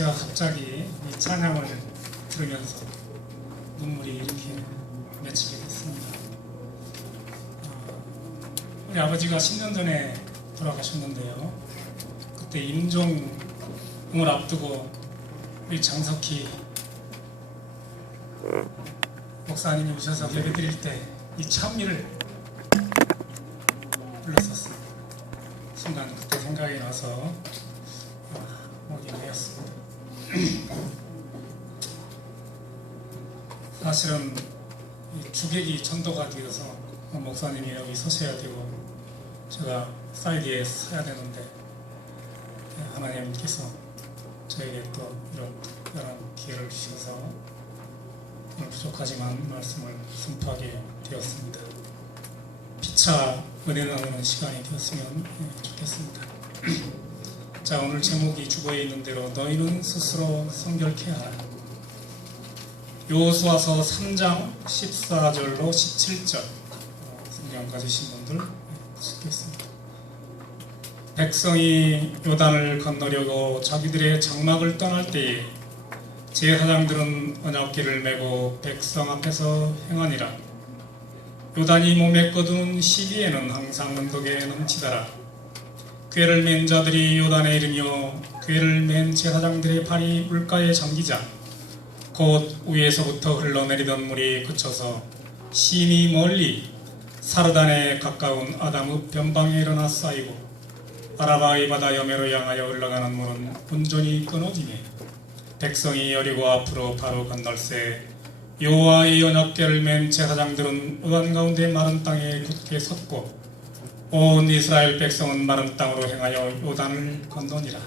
제가 갑자기 이 찬양을 들으면서 눈물이 이렇게 맺히게 됐습니다. 우리 아버지가 10년 전에 돌아가셨는데요. 그때 임종을 앞두고 우리 장석희 목사님이 오셔서 예배드릴 때 이 찬미를 불렀었습니다. 순간 그때 생각이 나서 오긴 하였습니다. 사실은 이 주객이 전도가 되어서 목사님이 여기 서셔야 되고 제가 사이드에 서야 되는데 하나님께서 저에게 또 이런 특별한 기회를 주셔서 부족하지만 말씀을 선포하게 되었습니다. 피차 은혜 나누는 시간이 되었으면 좋겠습니다. 자, 오늘 제목이 주보에 있는 대로 너희는 스스로 성결케 하라. 여호수아서 3장 14절로 17절 성경 가지신 분들 읽겠습니다. 백성이 요단을 건너려고 자기들의 장막을 떠날 때에 제사장들은 언약궤를 메고 백성 앞에서 행하니라. 요단이 몸에 거둔 시기에는 항상 은덕에 넘치더라. 궤를 맨 자들이 요단에 이르며 궤를 맨 제사장들의 발이 물가에 잠기자 곧 위에서부터 흘러내리던 물이 그쳐서 심히 멀리 사르단에 가까운 아담의 변방에 일어나 쌓이고 아라바의 바다 여매로 향하여 흘러가는 물은 온전히 끊어지네. 백성이 여리고 앞으로 바로 건널새 여호와의 언약궤를 맨 제사장들은 요단 가운데 마른 땅에 굳게 섰고 온 이스라엘 백성은 마른 땅으로 행하여 요단을 건너니라.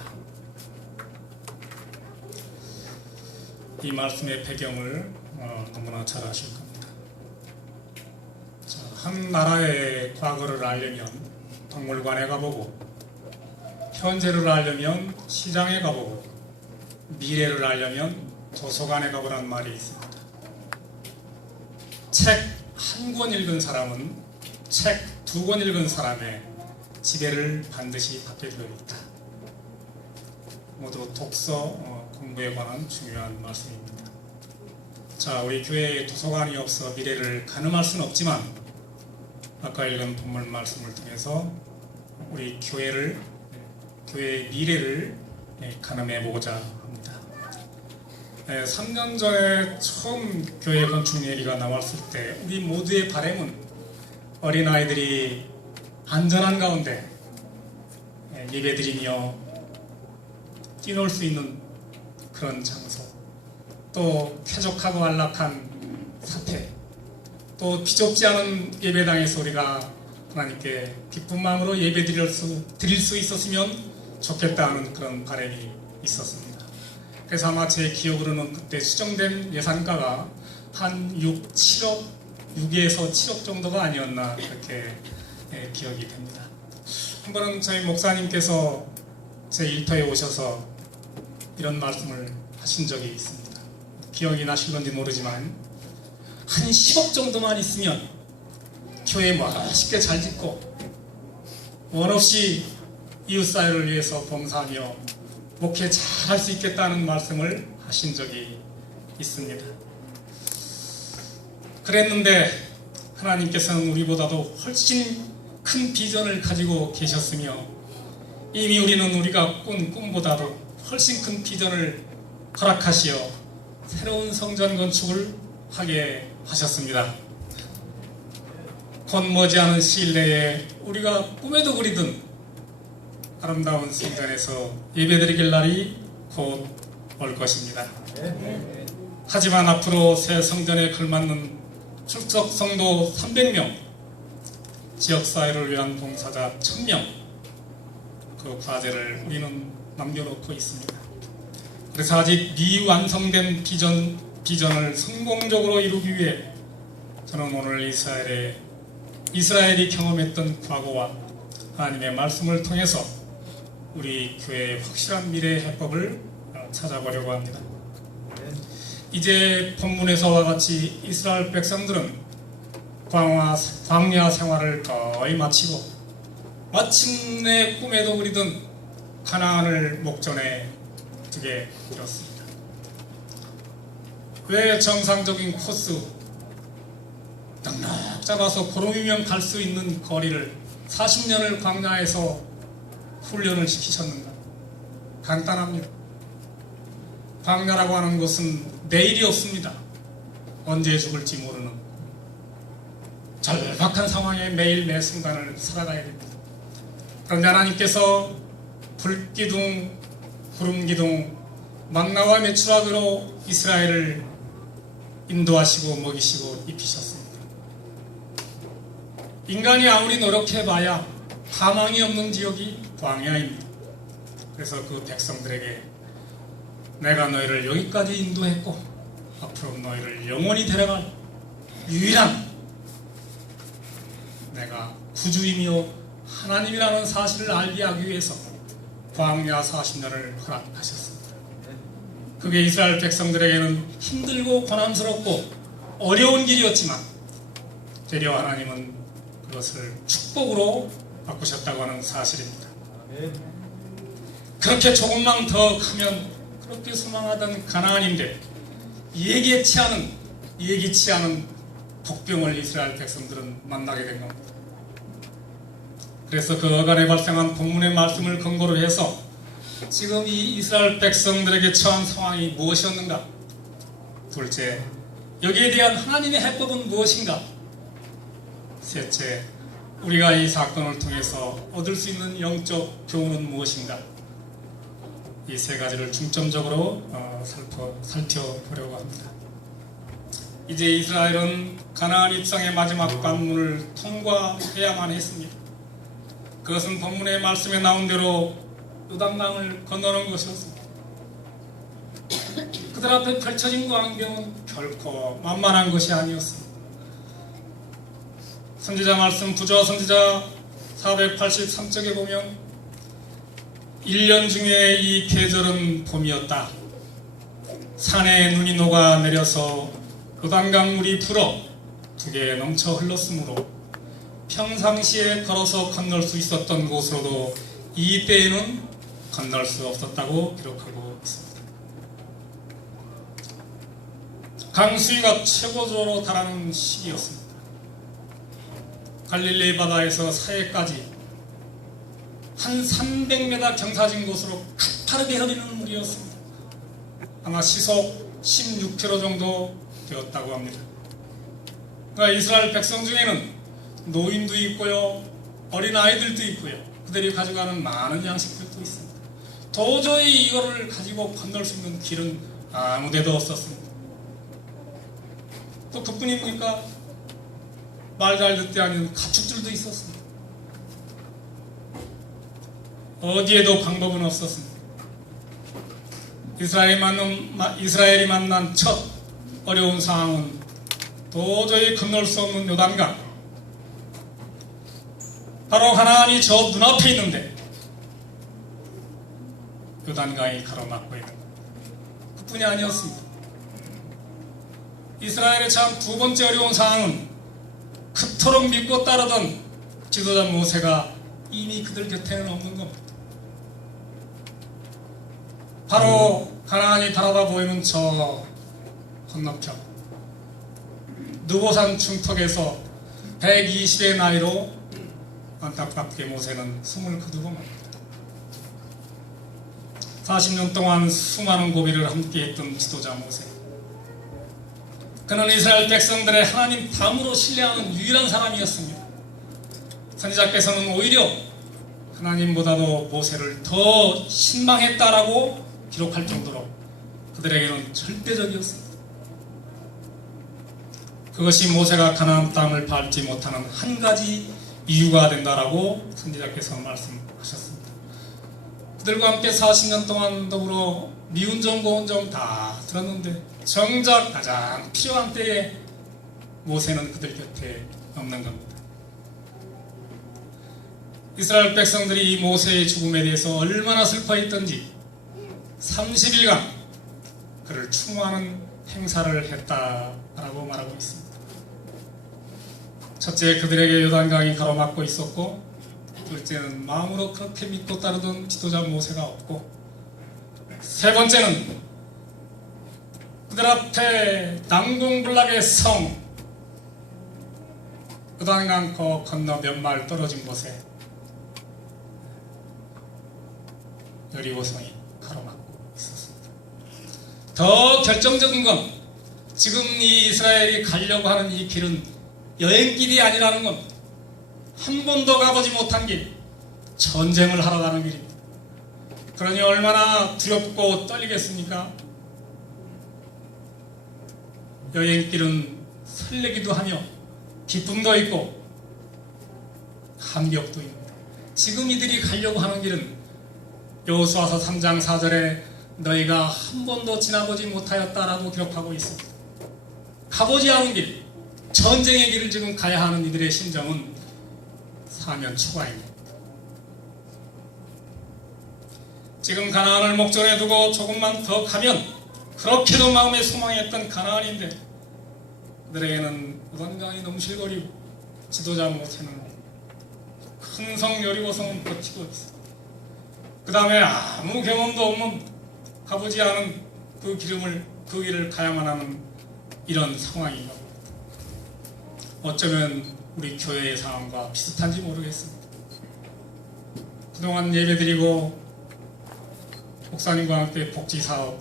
이 말씀의 배경을 너무나 잘 아실 겁니다. 자, 한 나라의 과거를 알려면 박물관에 가보고 현재를 알려면 시장에 가보고 미래를 알려면 도서관에 가보라는 말이 있습니다. 책 한 권 읽은 사람은 책 2권 읽은 사람의 지배를 반드시 받게 되어 있다. 모두 독서 공부에 관한 중요한 말씀입니다. 자, 우리 교회에 도서관이 없어 미래를 가늠할 수는 없지만 아까 읽은 본문 말씀을 통해서 우리 교회의 미래를 가늠해 보고자 합니다. 3년 전에 처음 교회 건축 얘기가 나왔을 때 우리 모두의 바람은 어린아이들이 안전한 가운데 예배드리며 뛰놀 수 있는 그런 장소, 또 쾌적하고 안락한 사태, 또 비좁지 않은 예배당에서 우리가 하나님께 기쁜 마음으로 예배 드릴 수 있었으면 좋겠다 하는 그런 바람이 있었습니다. 그래서 아마 제 기억으로는 그때 수정된 예산가가 한 6에서 7억 정도가 아니었나 그렇게 기억이 됩니다. 한 번은 저희 목사님께서 제 일터에 오셔서 이런 말씀을 하신 적이 있습니다. 기억이 나실 건지 모르지만 한 10억 정도만 있으면 교회 멋있게 잘 짓고 원 없이 이웃사회를 위해서 봉사하며 목회 잘 할 수 있겠다는 말씀을 하신 적이 있습니다. 그랬는데 하나님께서는 우리보다도 훨씬 큰 비전을 가지고 계셨으며 이미 우리는 우리가 꾼 꿈보다도 훨씬 큰 비전을 허락하시어 새로운 성전 건축을 하게 하셨습니다. 곧 머지않은 시일 내에 우리가 꿈에도 그리던 아름다운 성전에서 예배드리길 날이 곧 올 것입니다. 하지만 앞으로 새 성전에 걸맞는 출석 성도 300명, 지역사회를 위한 봉사자 1000명, 그 과제를 우리는 남겨놓고 있습니다. 그래서 아직 미완성된 비전을 성공적으로 이루기 위해 저는 오늘 이스라엘이 경험했던 과거와 하나님의 말씀을 통해서 우리 교회의 확실한 미래의 해법을 찾아보려고 합니다. 이제 본문에서와 같이 이스라엘 백성들은 광야 생활을 거의 마치고 마침내 꿈에도 그리던 가나안을 목전에 바쁘게 이뤘습니다. 왜 정상적인 코스 넉넉 잡아서 보름이면 갈 수 있는 거리를 40년을 광야에서 훈련을 시키셨는가? 간단합니다. 광야라고 하는 것은 내일이 없습니다. 언제 죽을지 모르는 절박한 상황에 매일 매 순간을 살아가야 됩니다. 그런데 하나님께서 불기둥, 구름기둥, 만나와 메추라기로 이스라엘을 인도하시고 먹이시고 입히셨습니다. 인간이 아무리 노력해봐야 가망이 없는 지역이 광야입니다. 그래서 그 백성들에게 내가 너희를 여기까지 인도했고 앞으로 너희를 영원히 데려갈 유일한 내가 구주이며 하나님이라는 사실을 알게 하기 위해서 광야 40년을 허락하셨습니다. 그게 이스라엘 백성들에게는 힘들고 고난스럽고 어려운 길이었지만 되려 하나님은 그것을 축복으로 바꾸셨다고 하는 사실입니다. 그렇게 조금만 더 가면 그렇게 소망하던 가나안인데 예기치 않은 복병을 이스라엘 백성들은 만나게 된 겁니다. 그래서 그 어간에 발생한 본문의 말씀을 근거로 해서 지금 이 이스라엘 백성들에게 처한 상황이 무엇이었는가? 둘째, 여기에 대한 하나님의 해법은 무엇인가? 셋째, 우리가 이 사건을 통해서 얻을 수 있는 영적 교훈은 무엇인가? 이 세 가지를 중점적으로 살펴보려고 합니다. 이제 이스라엘은 가나안 입성의 마지막 관문을 통과해야만 했습니다. 그것은 본문의 말씀에 나온 대로 요단강을 건너는 것이었습니다. 그들 앞에 펼쳐진 광경은 결코 만만한 것이 아니었습니다. 선지자 말씀 부조 선지자 483쪽에 보면 1년 중에 이 계절은 봄이었다. 산에 눈이 녹아 내려서 요단강 물이 불어 두 개 넘쳐 흘렀으므로 평상시에 걸어서 건널 수 있었던 곳으로도 이 때에는 건널 수 없었다고 기록하고 있습니다. 강수위가 최고조로 달하는 시기였습니다. 갈릴리 바다에서 사해까지 한 300m 경사진 곳으로 가파르게 흐르는 물이었습니다. 아마 시속 16km 정도 되었다고 합니다. 그러니까 이스라엘 백성 중에는 노인도 있고요, 어린 아이들도 있고요, 그들이 가져가는 많은 양식들도 있습니다. 도저히 이거를 가지고 건널 수 있는 길은 아무데도 없었습니다. 또 그뿐입니까? 말 잘 듣지 않은 가축들도 있었습니다. 어디에도 방법은 없었습니다. 이스라엘이 만난 첫 어려운 상황은 도저히 건널 수 없는 요단강. 바로 하나님이 저 눈앞에 있는데 요단강이 가로막고 있는 것. 그뿐이 아니었습니다. 이스라엘의 참 두 번째 어려운 상황은 그토록 믿고 따르던 지도자 모세가 이미 그들 곁에는 없는 겁니다. 바로 가나안이 바라봐 보이는 저 건너편 느보산 중턱에서 120의 나이로 안타깝게 모세는 숨을 거두고 맙니다. 40년 동안 수많은 고비를 함께 했던 지도자 모세. 그는 이스라엘 백성들의 하나님 다음으로 신뢰하는 유일한 사람이었습니다. 선지자께서는 오히려 하나님보다도 모세를 더 신망했다라고 기록할 정도로 그들에게는 절대적이었습니다. 그것이 모세가 가나안 땅을 밟지 못하는 한 가지 이유가 된다라고 선지자께서 말씀하셨습니다. 그들과 함께 40년 동안 더불어 미운 점 고운 점 다 들었는데 정작 가장 필요한 때에 모세는 그들 곁에 없는 겁니다. 이스라엘 백성들이 이 모세의 죽음에 대해서 얼마나 슬퍼했던지 30일간 그를 추모하는 행사를 했다라고 말하고 있습니다. 첫째, 그들에게 요단강이 가로막고 있었고, 둘째는 마음으로 그렇게 믿고 따르던 지도자 모세가 없고, 세 번째는 그들 앞에 난공불락의 성, 요단강 건너 몇 마일 떨어진 곳에 여리고성이 가로막고 있었습니다. 더 결정적인 건 지금 이 이스라엘이 가려고 하는 이 길은 여행길이 아니라는 건 한 번도 가보지 못한 길, 전쟁을 하러 가는 길입니다. 그러니 얼마나 두렵고 떨리겠습니까? 여행길은 설레기도 하며 기쁨도 있고 감격도 있습니다. 지금 이들이 가려고 하는 길은 여호수아서 3장 4절에 너희가 한 번도 지나보지 못하였다라고 기록하고 있습니다. 가보지 않은 길, 전쟁의 길을 지금 가야 하는 이들의 심정은 사면 초과입니다. 지금 가나안을 목전에 두고 조금만 더 가면 그렇게도 마음에 소망했던 가나안인데 그들에게는 요단강이 넘실거리고 지도자 못하는 큰 성 여리고성은 버티고 있어. 그 다음에 아무 경험도 없는 가보지 않은 그 길을 가야만 하는 이런 상황인가 봅니다. 어쩌면 우리 교회의 상황과 비슷한지 모르겠습니다. 그동안 예배드리고 목사님과 함께 복지사업,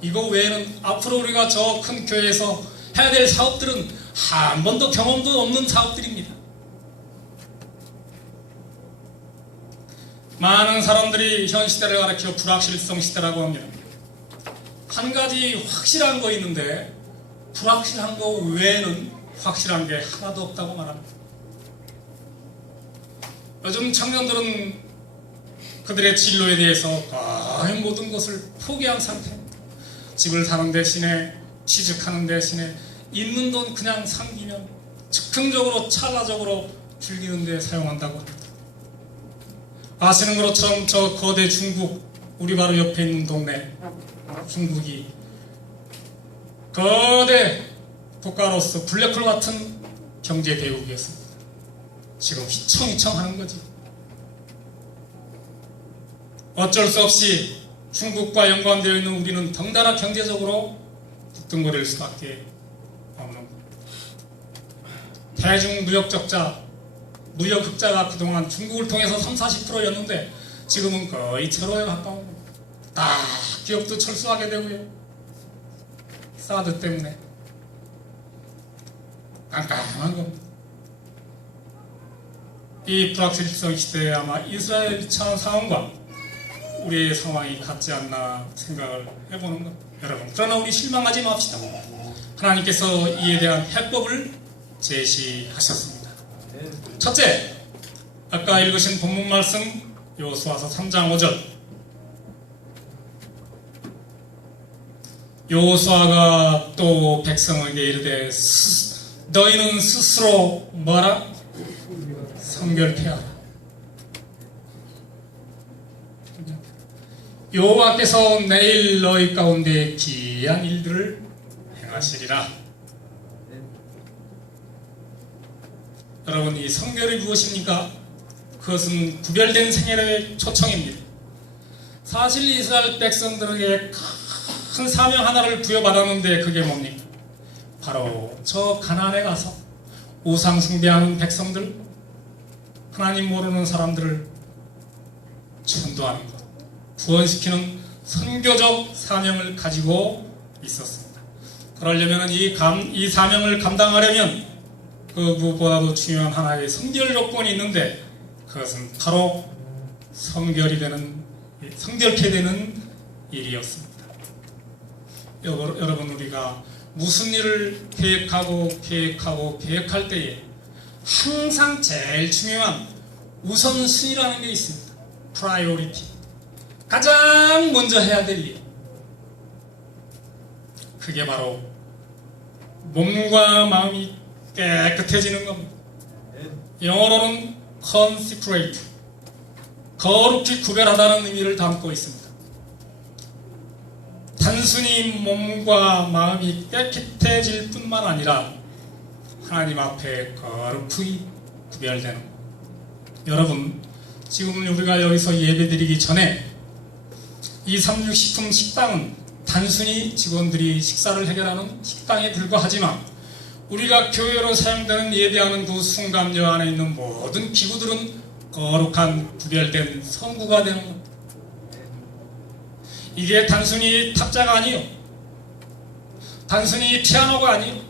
이거 외에는 앞으로 우리가 저 큰 교회에서 해야 될 사업들은 한 번도 경험도 없는 사업들입니다. 많은 사람들이 현 시대를 가리켜 불확실성 시대라고 합니다. 한 가지 확실한 거 있는데 불확실한 거 외에는 확실한 게 하나도 없다고 말합니다. 요즘 청년들은 그들의 진로에 대해서 거의 모든 것을 포기한 상태입니다. 집을 사는 대신에 취직하는 대신에 있는 돈 그냥 삼기면 즉흥적으로 찰나적으로 즐기는 데 사용한다고 합니다. 아시는 것처럼 저 거대 중국, 우리 바로 옆에 있는 동네 중국이 거대 국가로서 블랙홀 같은 경제 대국이었습니다. 지금 휘청휘청 하는 거지. 어쩔 수 없이 중국과 연관되어 있는 우리는 덩달아 경제적으로 북등거릴 수밖에 없는 겁니다. 대중 무역적자, 무역흑자가 그동안 중국을 통해서 30-40%였는데 지금은 거의 제로에 가까운 겁니다. 다 기업도 철수하게 되고요. 사드 때문에 깜깜한 겁니다. 이 불확실성 시대에 아마 이스라엘 처한 상황과 우리의 상황이 같지 않나 생각을 해보는 겁니다. 여러분, 그러나 우리 실망하지 맙시다. 하나님께서 이에 대한 해법을 제시하셨습니다. 첫째, 아까 읽으신 본문 말씀 여호수아서 3장 5절. 여호수아가 또 백성에게 이르되 너희는 스스로 뭐라? 성결케하라. 여호와께서 내일 너희 가운데 기이한 일들을 행하시리라. 여러분, 이 성결이 무엇입니까? 그것은 구별된 생애의 초청입니다. 사실 이스라엘 백성들에게 큰 사명 하나를 부여받았는데 그게 뭡니까? 바로 저 가나안에 가서 우상 숭배하는 백성들, 하나님 모르는 사람들을 전도하는 것, 구원시키는 선교적 사명을 가지고 있었습니다. 그러려면 이 사명을 감당하려면 그 무엇보다도 중요한 하나의 성결 조건이 있는데 그것은 바로 성결케 되는 일이었습니다. 여러분, 우리가 무슨 일을 계획할 때에 항상 제일 중요한 우선순위라는 게 있습니다. 프라이오리티. 가장 먼저 해야 될 일. 그게 바로 몸과 마음이 깨끗해지는 겁니다. 영어로는 consecrate, 거룩히 구별하다는 의미를 담고 있습니다. 단순히 몸과 마음이 깨끗해질 뿐만 아니라 하나님 앞에 거룩히 구별되는 것. 여러분, 지금 우리가 여기서 예배드리기 전에 236 식품 식당은 단순히 직원들이 식사를 해결하는 식당에 불과하지만 우리가 교회로 사용되는 예배하는 그 순간여 안에 있는 모든 기구들은 거룩한 구별된 성구가 되는 것. 이게 단순히 탁자가 아니요, 단순히 피아노가 아니요,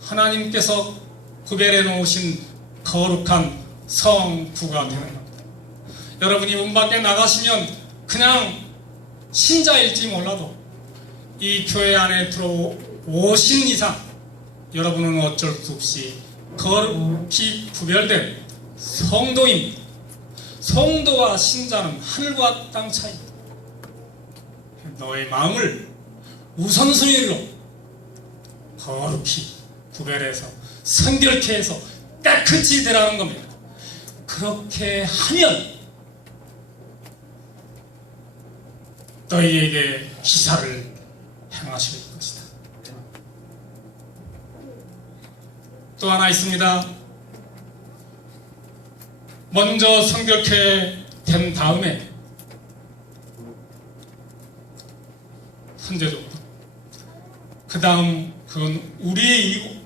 하나님께서 구별해 놓으신 거룩한 성구가 되는 겁니다. 여러분이 문 밖에 나가시면 그냥 신자일지 몰라도 이 교회 안에 들어오신 이상 여러분은 어쩔 수 없이 거룩히 구별된 성도입니다. 성도와 신자는 하늘과 땅 차이입니다. 너의 마음을 우선순위로 거룩히 구별해서 성결케 해서 깨끗이 되라는 겁니다. 그렇게 하면 너희에게 기사를 행하실 것이다. 또 하나 있습니다. 먼저 성결케 된 다음에 선제조건, 그 다음 그건 우리의 일이고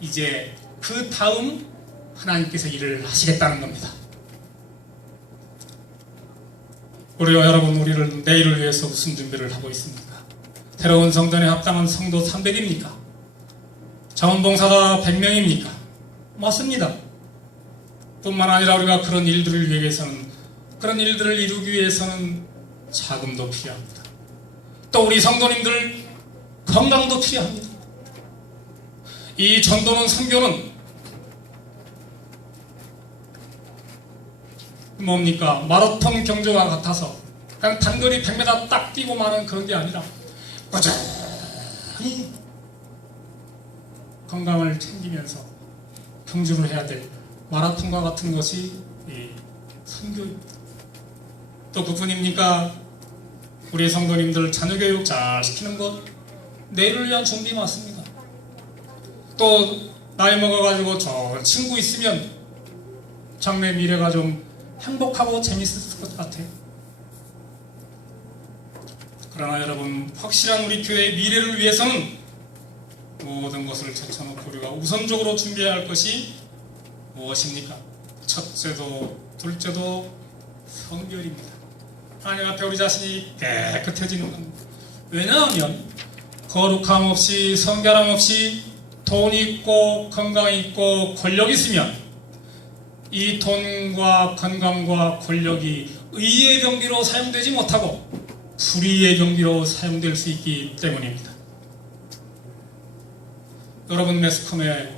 이제 그 다음 하나님께서 일을 하시겠다는 겁니다. 우리와 여러분, 우리를 내일을 위해서 무슨 준비를 하고 있습니까? 새로운 성전에 합당한 성도 300입니까? 자원봉사자 100명입니까? 맞습니다. 뿐만 아니라 우리가 그런 일들을 위해서는, 그런 일들을 이루기 위해서는 자금도 필요합니다. 또 우리 성도님들 건강도 필요합니다. 이 전도는, 선교는 뭡니까? 마라톤 경주와 같아서 그냥 단거리 100m 딱 뛰고 마는 그런 게 아니라 꾸준히 건강을 챙기면서 경주를 해야 될 마라톤과 같은 것이 이 선교입니다. 또 그뿐입니까? 우리 성도님들 자녀교육 잘 시키는 것, 내일을 위한 준비 맞습니다. 또 나이 먹어가지고 좋은 친구 있으면 장래 미래가 좀 행복하고 재밌을 것 같아요. 그러나 여러분, 확실한 우리 교회의 미래를 위해서는 모든 것을 제쳐놓고 우리가 우선적으로 준비해야 할 것이 무엇입니까? 첫째도 둘째도 성결입니다. 하나님 앞에 우리 자신이 깨끗해지는 겁니다. 왜냐하면 거룩함 없이, 성결함 없이 돈 있고 건강 있고 권력 있으면 이 돈과 건강과 권력이 의의 경비로 사용되지 못하고 불의의 경비로 사용될 수 있기 때문입니다. 여러분, 매스컴에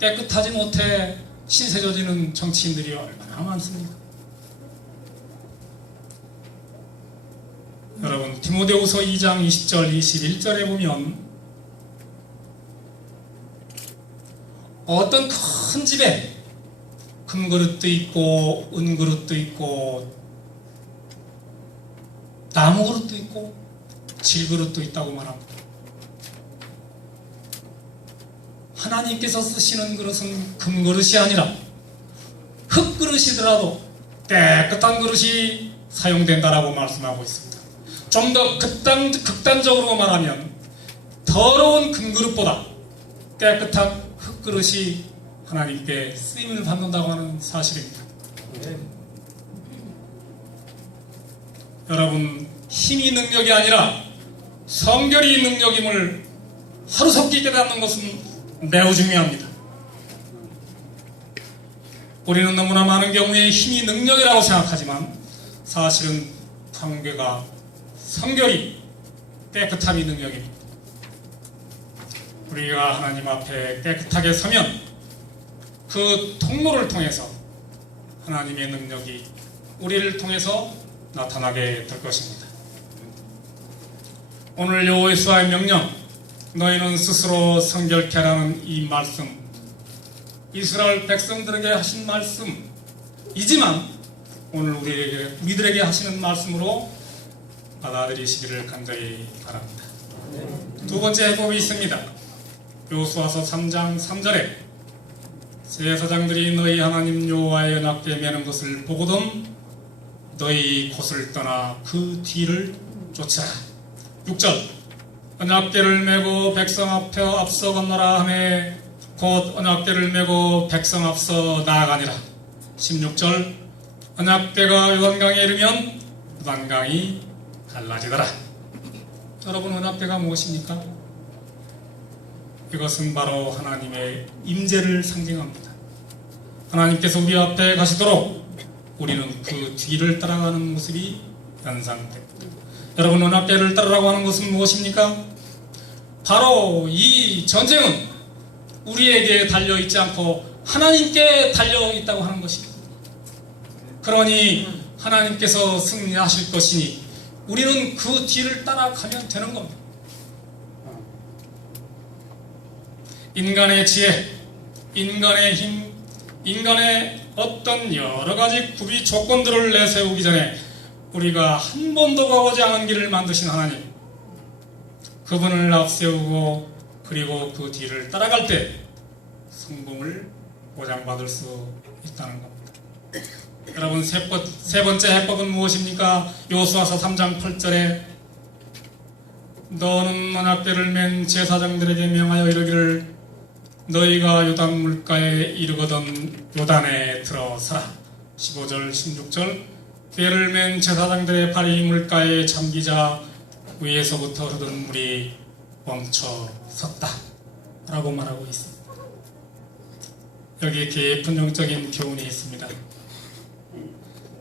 깨끗하지 못해 신세 져지는 정치인들이 얼마나 많습니까? 여러분, 디모데후서 2장 20절 21절에 보면 어떤 큰 집에 금그릇도 있고 은그릇도 있고 나무그릇도 있고 질그릇도 있다고 말합니다. 하나님께서 쓰시는 그릇은 금그릇이 아니라 흙그릇이더라도 깨끗한 그릇이 사용된다라고 말씀하고 있습니다. 좀 더 극단적으로 말하면 더러운 금그릇보다 깨끗한 흙그릇이 하나님께 쓰임을 받는다고 하는 사실입니다. 여러분, 힘이 능력이 아니라 성결이 능력임을 하루속히 깨닫는 것은 매우 중요합니다. 우리는 너무나 많은 경우에 힘이 능력이라고 생각하지만 사실은 관계가, 성결이, 깨끗함이 능력입니다. 우리가 하나님 앞에 깨끗하게 서면 그 통로를 통해서 하나님의 능력이 우리를 통해서 나타나게 될 것입니다. 오늘 여호수아의 명령, 너희는 스스로 성결케 하라는 이 말씀, 이스라엘 백성들에게 하신 말씀이지만 오늘 우리들에게 하시는 말씀으로 받아들이시기를 간절히 바랍니다. 두 번째 해법이 있습니다. 여호수아서 3장 3절에 제사장들이 너희 하나님 여호와의 언약궤 매는 것을 보거든 너희 곳을 떠나 그 뒤를 쫓으라. 6절 언약궤를 메고 백성 앞에 앞서 건너라 하매 곧 언약궤를 메고 백성 앞서 나아가니라. 16절 언약궤가 요단강에 이르면 요단강이 갈라지더라. 여러분, 언약궤가 무엇입니까? 이것은 바로 하나님의 임재를 상징합니다. 하나님께서 우리 앞에 가시도록 우리는 그 뒤를 따라가는 모습이 연상됩니다. 여러분, 언약궤를 따르라고 하는 것은 무엇입니까? 바로 이 전쟁은 우리에게 달려있지 않고 하나님께 달려있다고 하는 것입니다. 그러니 하나님께서 승리하실 것이니 우리는 그 뒤를 따라가면 되는 겁니다. 인간의 지혜, 인간의 힘, 인간의 어떤 여러가지 구비 조건들을 내세우기 전에 우리가 한 번도 가보지 않은 길을 만드신 하나님, 그분을 앞세우고 그리고 그 뒤를 따라갈 때 성공을 보장받을 수 있다는 겁니다. 여러분, 세 번째 해법은 무엇입니까? 여호수아서 3장 8절에 너는 언약궤를 맨 제사장들에게 명하여 이르기를 너희가 요단 물가에 이르거든 요단에 들어서라. 15절 16절 궤를 맨 제사장들의 발이 물가에 잠기자 위에서부터 흐르던 물이 멈춰 섰다 라고 말하고 있습니다. 여기에 깊은 영적인 교훈이 있습니다.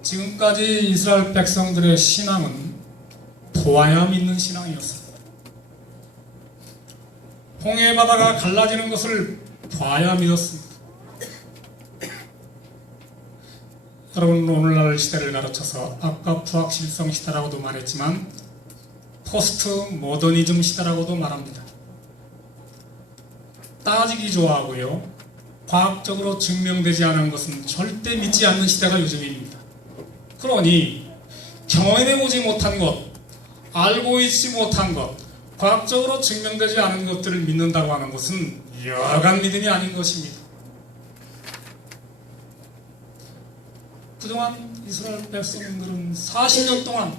지금까지 이스라엘 백성들의 신앙은 보아야 믿는 신앙이었습니다. 홍해 바다가 갈라지는 것을 봐야 믿었습니다. 여러분, 오늘날 시대를 가르쳐서 아까 부학실성 시대라고도 말했지만 포스트 모더니즘 시대라고도 말합니다. 따지기 좋아하고요, 과학적으로 증명되지 않은 것은 절대 믿지 않는 시대가 요즘입니다. 그러니 경험해보지 못한 것, 알고 있지 못한 것, 과학적으로 증명되지 않은 것들을 믿는다고 하는 것은 여간 믿음이 아닌 것입니다. 그동안 이스라엘 백성들은 40년 동안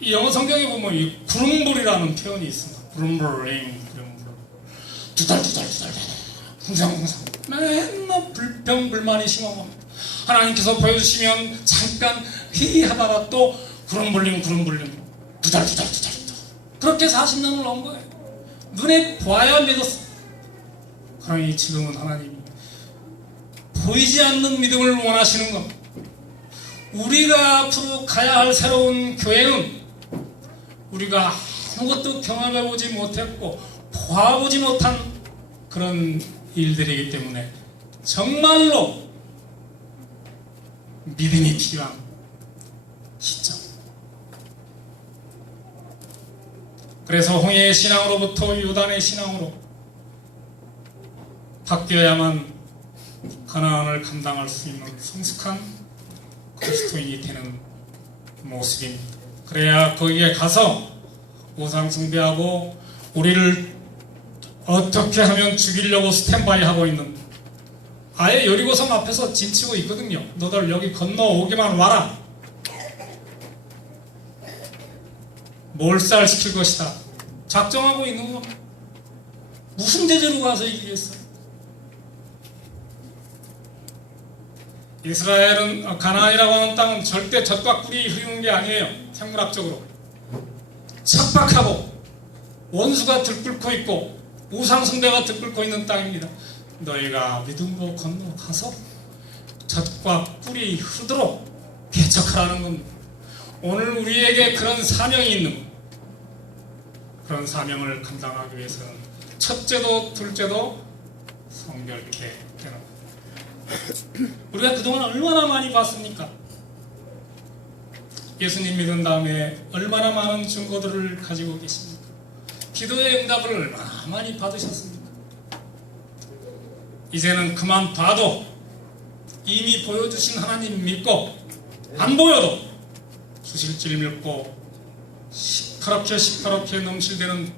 이 영어 성경에 보면 이 구름불이라는 표현이 있습니다. 구름불, 두달두달 궁상궁상 맨날 불평불만이 심하고 하나님께서 보여주시면 잠깐 회의하다가 또 구름불림 두달두달 그렇게 40년을 넘은 거예요. 눈에 보아야 믿었어. 그러니 지금은 하나님이 보이지 않는 믿음을 원하시는 겁니다. 우리가 앞으로 가야 할 새로운 교회는 우리가 아무것도 경험해보지 못했고 보아보지 못한 그런 일들이기 때문에 정말로 믿음이 필요한 시점. 그래서 홍해의 신앙으로부터 요단의 신앙으로 바뀌어야만 가나안을 감당할 수 있는 성숙한 그리스도인이 되는 모습입니다. 그래야 거기에 가서 우상 숭배하고 우리를 어떻게 하면 죽이려고 스탠바이 하고 있는, 아예 여리고성 앞에서 진치고 있거든요. 너들 여기 건너오기만 와라. 몰살시킬 것이다. 작정하고 있는 겁니다. 무슨 대죄로 가서 이기겠어요? 이스라엘은, 가나안이라고 하는 땅은 절대 젖과 꿀이 흐르는 게 아니에요. 생물학적으로 척박하고 원수가 들끓고 있고 우상숭배가 들끓고 있는 땅입니다. 너희가 믿음으로 건너가서 젖과 꿀이 흐르도록 개척하라는 겁니다. 오늘 우리에게 그런 사명이 있는, 그런 사명을 감당하기 위해서는 첫째도 둘째도 성결케 되는 겁니다. 우리가 그동안 얼마나 많이 봤습니까? 예수님 믿은 다음에 얼마나 많은 증거들을 가지고 계십니까? 기도의 응답을 얼마나 많이 받으셨습니까? 이제는 그만 봐도 이미 보여주신 하나님 믿고, 안 보여도 주실 줄 믿고 시퍼렇게 넘실대는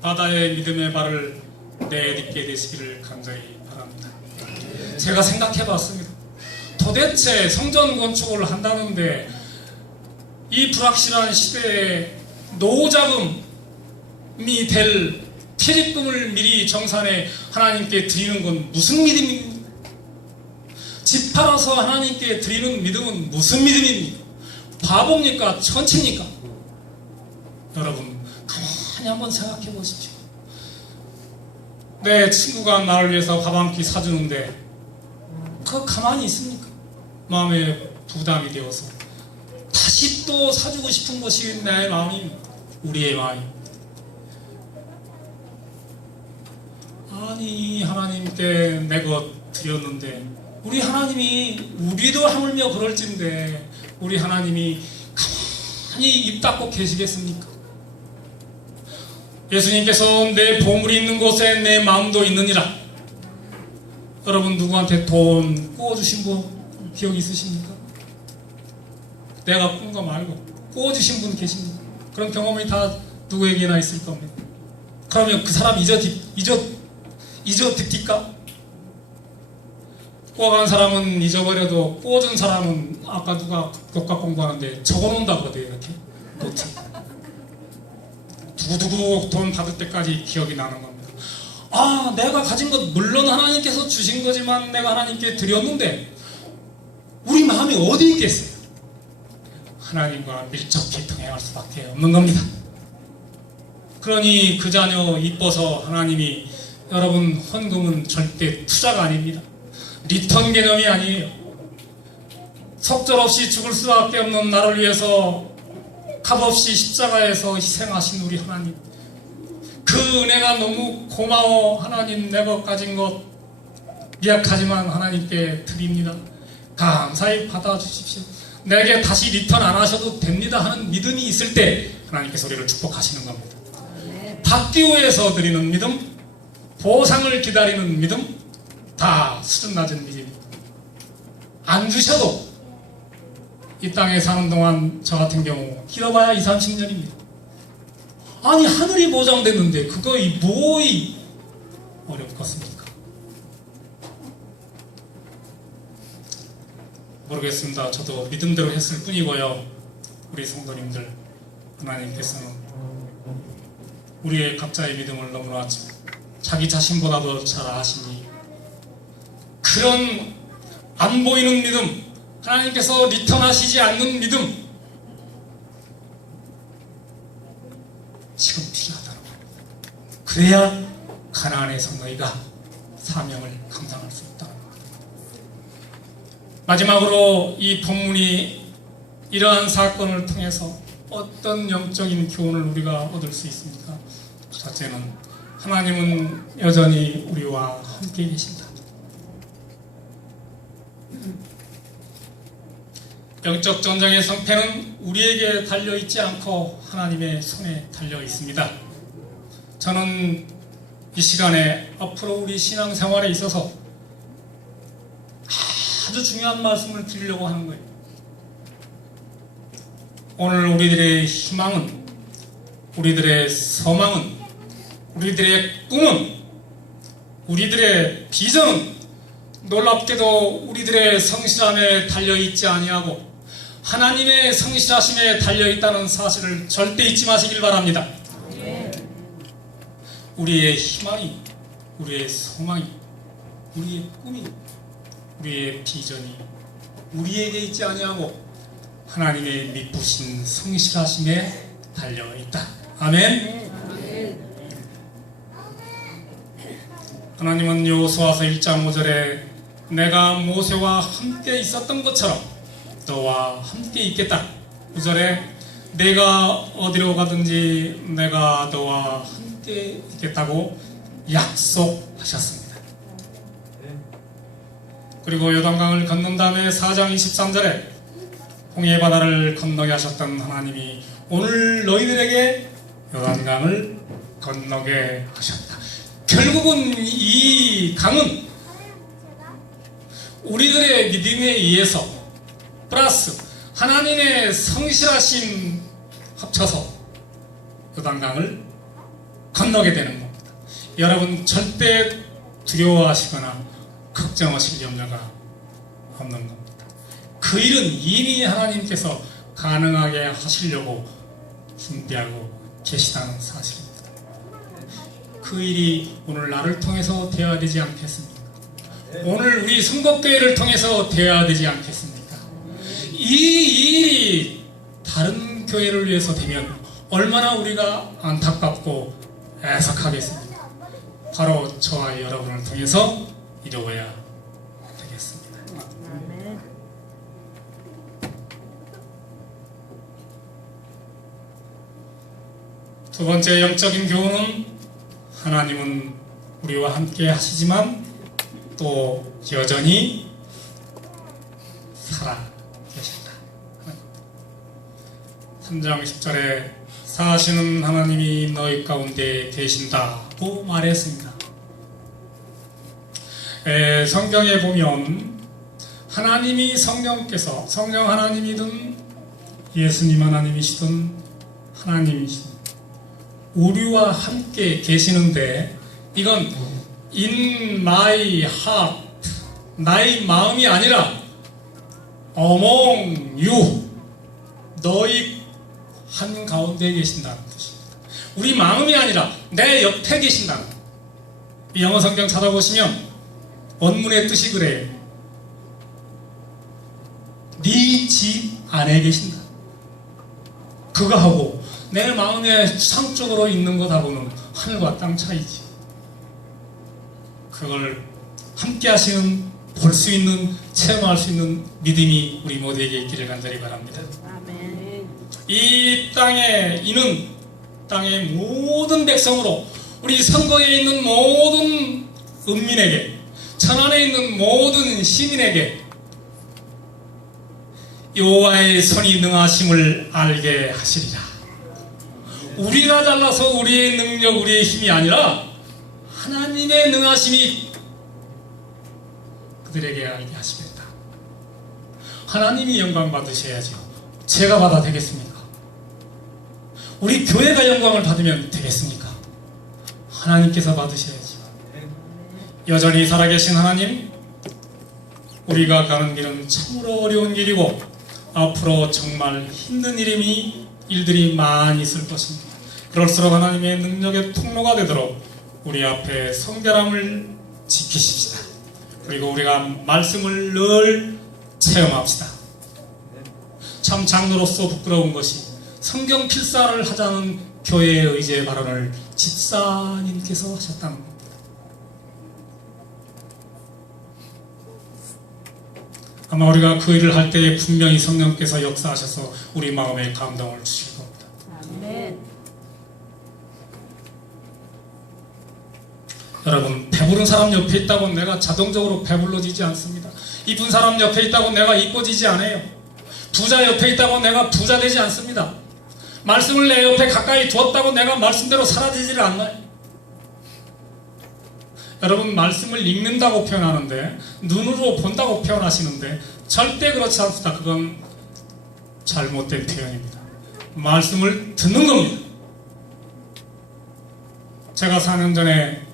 바다의 믿음의 발을 내딛게 되시기를 간절히 바랍니다. 제가 생각해 봤습니다. 도대체 성전 건축을 한다는데 이 불확실한 시대에 노자금이 될 피리금을 미리 정산해 하나님께 드리는 건 무슨 믿음입니까? 집 팔아서 하나님께 드리는 믿음은 무슨 믿음입니까? 바보입니까? 천치입니까? 여러분 가만히 한번 생각해 보십시오. 내 친구가 나를 위해서 밥 한 끼 사주는데 그거 가만히 있습니까? 마음에 부담이 되어서 다시 또 사주고 싶은 것이 내 마음입니다. 우리의 마음입니다. 아니 하나님께 내 것 드렸는데 우리 하나님이 우리도 하물며 그럴진데 우리 하나님이 가만히 입 닫고 계시겠습니까? 예수님께서 내 보물이 있는 곳에 내 마음도 있느니라. 여러분 누구한테 돈 구워주신 분 기억 있으십니까? 내가 꾼 거 말고 구워주신 분 계십니까? 그런 경험이 다 누구에게나 있을 겁니다. 그러면 그 사람 잊어듣기까? 구워간 사람은 잊어버려도 구워준 사람은 아까 누가 교과 공부하는데 적어놓는다 그러대요. 이렇게 노트. 두고두고 돈 받을 때까지 기억이 나는 겁니다. 아 내가 가진 것 물론 하나님께서 주신 거지만 내가 하나님께 드렸는데 우리 마음이 어디 있겠어요? 하나님과 밀접히 통행할 수밖에 없는 겁니다. 그러니 그 자녀 이뻐서 하나님이 여러분 헌금은 절대 투자가 아닙니다. 리턴 개념이 아니에요. 속절없이 죽을 수밖에 없는 나를 위해서 값없이 십자가에서 희생하신 우리 하나님, 그 은혜가 너무 고마워. 하나님 내 것 가진 것 미약하지만 하나님께 드립니다. 감사히 받아주십시오. 내게 다시 리턴 안 하셔도 됩니다 하는 믿음이 있을 때 하나님께서 우리를 축복하시는 겁니다. 받기 위해서 드리는 믿음, 보상을 기다리는 믿음, 다 수준 낮은 믿음입니다. 안 주셔도 이 땅에 사는 동안 저 같은 경우 길어봐야 20, 30년입니다. 아니 하늘이 보장됐는데 그거 뭐이 어렵겠습니까? 모르겠습니다. 저도 믿음대로 했을 뿐이고요. 우리 성도님들 하나님께서는 우리의 각자의 믿음을 너무나 자기 자신보다도 잘 아시니 그런 안 보이는 믿음, 하나님께서 리턴하시지 않는 믿음 지금 필요하다는 겁니다. 그래야 가나안에서 너희가 사명을 감당할 수 있다는 겁니다. 마지막으로 이 본문이 이러한 사건을 통해서 어떤 영적인 교훈을 우리가 얻을 수 있습니까? 첫째는 하나님은 여전히 우리와 함께 계신다. 영적 전쟁의 성패는 우리에게 달려있지 않고 하나님의 손에 달려 있습니다. 저는 이 시간에 앞으로 우리 신앙생활에 있어서 아주 중요한 말씀을 드리려고 하는 거예요. 오늘 우리들의 희망은, 우리들의 소망은, 우리들의 꿈은, 우리들의 비전은 놀랍게도 우리들의 성실함에 달려있지 아니하고 하나님의 성실하심에 달려있다는 사실을 절대 잊지 마시길 바랍니다. 우리의 희망이, 우리의 소망이, 우리의 꿈이, 우리의 비전이 우리에게 있지 아니하고 하나님의 미쁘신 성실하심에 달려있다. 아멘. 하나님은 여호수아서 1장 5절에 내가 모세와 함께 있었던 것처럼 너와 함께 있겠다. 9절에 내가 어디로 가든지 내가 너와 함께 있겠다고 약속하셨습니다. 그리고 요단강을 건넌 다음에 4장 23절에 홍해 바다를 건너게 하셨던 하나님이 오늘 너희들에게 요단강을 건너게 하셨다. 결국은 이 강은 우리들의 믿음에 의해서 플러스 하나님의 성실하심 합쳐서 요단강을 건너게 되는 겁니다. 여러분 절대 두려워하시거나 걱정하실 염려가 없는 겁니다. 그 일은 이미 하나님께서 가능하게 하시려고 준비하고 계시다는 사실입니다. 그 일이 오늘 나를 통해서 되어야 되지 않겠습니까? 오늘 우리 성법교회를 통해서 되어야 되지 않겠습니까? 이 일이 다른 교회를 위해서 되면 얼마나 우리가 안타깝고 애석하겠습니까? 바로 저와 여러분을 통해서 이루어야 되겠습니다. 두 번째 영적인 교훈은 하나님은 우리와 함께 하시지만 또 여전히 살아 계신다. 3장 10절에 사시는 하나님이 너희 가운데 계신다고 말했습니다. 성경에 보면 하나님이 성령께서 성령 하나님이든 예수님 하나님이시든 하나님이시든 우리와 함께 계시는데 이건 in my heart 나의 마음이 아니라 among you 너희 한가운데 계신다는 뜻입니다. 우리 마음이 아니라 내 옆에 계신다는 이 영어 성경 찾아보시면 원문의 뜻이 그래요. 네 집 안에 계신다. 그거하고 내 마음의 상쪽으로 있는 것하고는 하늘과 땅 차이지. 그걸 함께 하시는 볼 수 있는 체험할 수 있는 믿음이 우리 모두에게 있기를 간절히 바랍니다. 아멘. 이 땅에 이는 땅의 모든 백성으로 우리 선거에 있는 모든 은민에게 천안에 있는 모든 시민에게 여호와의 손이 능하심을 알게 하시리라. 우리가 잘나서 우리의 능력 우리의 힘이 아니라 하나님의 능하심이 그들에게 알게 하시겠다. 하나님이 영광 받으셔야죠. 제가 받아 되겠습니까? 우리 교회가 영광을 받으면 되겠습니까? 하나님께서 받으셔야죠. 여전히 살아계신 하나님, 우리가 가는 길은 참으로 어려운 길이고 앞으로 정말 힘든 일들이 많이 있을 것입니다. 그럴수록 하나님의 능력의 통로가 되도록 우리 앞에 성결함을 지키십시다. 그리고 우리가 말씀을 늘 체험합시다. 참 장로로서 부끄러운 것이 성경 필사를 하자는 교회의 의제 발언을 집사님께서 하셨다는 겁니다. 아마 우리가 그 일을 할 때에 분명히 성령께서 역사하셔서 우리 마음에 감동을 주실 겁니다. 아멘. 여러분, 배부른 사람 옆에 있다고 내가 자동적으로 배불러지지 않습니다. 이쁜 사람 옆에 있다고 내가 이뻐지지 않아요. 부자 옆에 있다고 내가 부자 되지 않습니다. 말씀을 내 옆에 가까이 두었다고 내가 말씀대로 사라지지를 않나요? 여러분, 말씀을 읽는다고 표현하는데 눈으로 본다고 표현하시는데 절대 그렇지 않습니다. 그건 잘못된 표현입니다. 말씀을 듣는 겁니다. 제가 4년 전에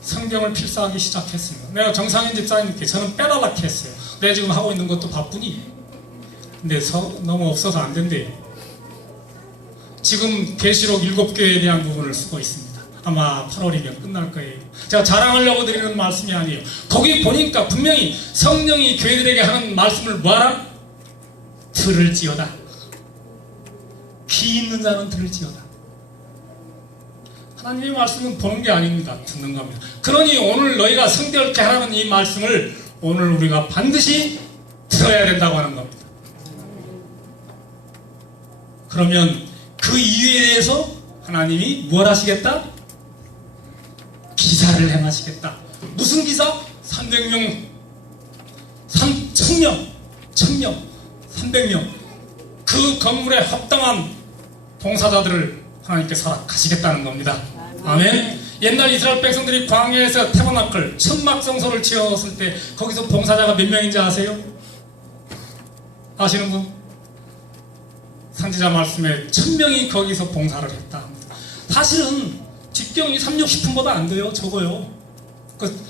성경을 필사하기 시작했습니다. 내가 정상인 집사님께 저는 빼달라고 했어요. 내가 지금 하고 있는 것도 바쁘니 근데 너무 없어서 안 된대요. 지금 계시록 7교회에 대한 부분을 쓰고 있습니다. 아마 8월이면 끝날 거예요. 제가 자랑하려고 드리는 말씀이 아니에요. 거기 보니까 분명히 성령이 교회들에게 하는 말씀을 뭐하라? 들을지어다. 귀 있는 자는 들을지어다. 하나님의 말씀은 보는 게 아닙니다. 듣는 겁니다. 그러니 오늘 너희가 성결케 하라는 이 말씀을 오늘 우리가 반드시 들어야 된다고 하는 겁니다. 그러면 그 이유에 대해서 하나님이 뭘 하시겠다? 기사를 행하시겠다. 무슨 기사? 300명, 1000명, 1000명, 300명 그 건물에 합당한 봉사자들을 하나님께서 허락하시겠다는 겁니다. 아멘. 옛날 이스라엘 백성들이 광야에서 태버나클 천막성소를 지었을 때 거기서 봉사자가 몇 명인지 아세요? 아시는 분? 선지자 말씀에 1000명이 거기서 봉사를 했다. 사실은 직경이 360품보다 안 돼요. 적어요. 그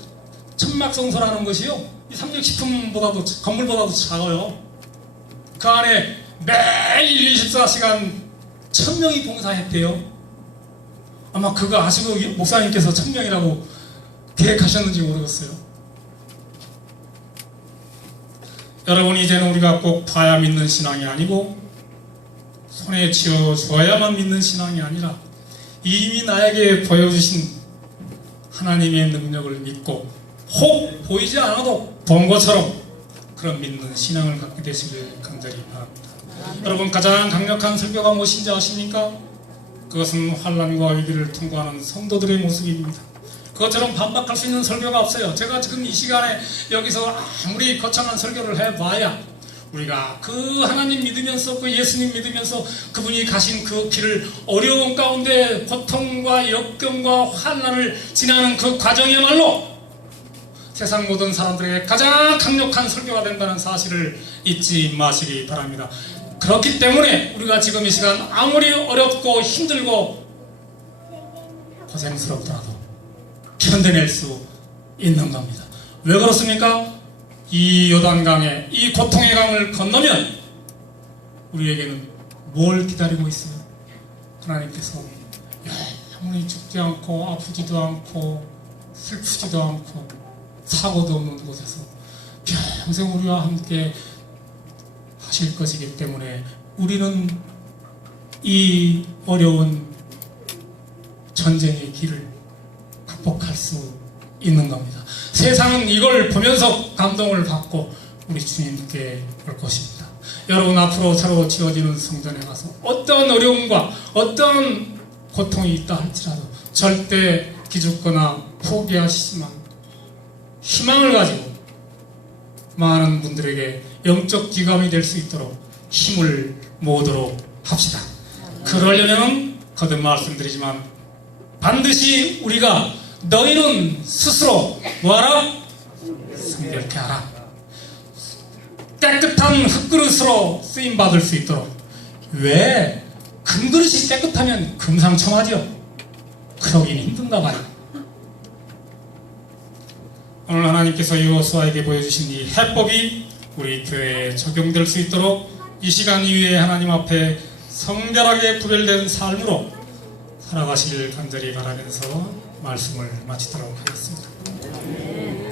천막성소라는 것이요, 이 360품보다도 건물보다도 작아요. 그 안에 매일 24시간 1000명이 봉사했대요. 아마 그거 아시고 목사님께서 1000명이라고 계획하셨는지 모르겠어요. 여러분, 이제는 우리가 꼭 봐야 믿는 신앙이 아니고 손에 쥐어줘야만 믿는 신앙이 아니라 이미 나에게 보여주신 하나님의 능력을 믿고 혹 보이지 않아도 본 것처럼 그런 믿는 신앙을 갖게 되시길 간절히 바랍니다. 여러분, 가장 강력한 설교가 무엇인지 아십니까? 그것은 환난과 위기를 통과하는 성도들의 모습입니다. 그것처럼 반박할 수 있는 설교가 없어요. 제가 지금 이 시간에 여기서 아무리 거창한 설교를 해봐야 우리가 그 하나님 믿으면서 그 예수님 믿으면서 그분이 가신 그 길을 어려운 가운데 고통과 역경과 환난을 지나는 그 과정이야말로 세상 모든 사람들에게 가장 강력한 설교가 된다는 사실을 잊지 마시기 바랍니다. 그렇기 때문에 우리가 지금 이 시간 아무리 어렵고 힘들고 고생스럽더라도 견뎌낼 수 있는 겁니다. 왜 그렇습니까? 이 요단강에 이 고통의 강을 건너면 우리에게는 뭘 기다리고 있어요? 하나님께서 영원히 죽지 않고 아프지도 않고 슬프지도 않고 사고도 없는 곳에서 평생 우리와 함께 하실 것이기 때문에 우리는 이 어려운 전쟁의 길을 극복할 수 있는 겁니다. 세상은 이걸 보면서 감동을 받고 우리 주님께 올 것입니다. 여러분, 앞으로 새로 지어지는 성전에 가서 어떤 어려움과 어떤 고통이 있다 할지라도 절대 기죽거나 포기하시지만 희망을 가지고 많은 분들에게 영적 기감이 될 수 있도록 힘을 모으도록 합시다. 그러려면 거듭 말씀드리지만 반드시 우리가 너희는 스스로 뭐하라? 성결케 하라. 깨끗한 흙그릇으로 쓰임받을 수 있도록. 왜? 금그릇이 깨끗하면 금상첨화죠. 그러긴 힘든가 봐요. 오늘 하나님께서 여호수아에게 보여주신 이 해법이 우리 교회에 적용될 수 있도록 이 시간 이후에 하나님 앞에 성결하게 구별된 삶으로 살아가시길 간절히 바라면서 말씀을 마치도록 하겠습니다.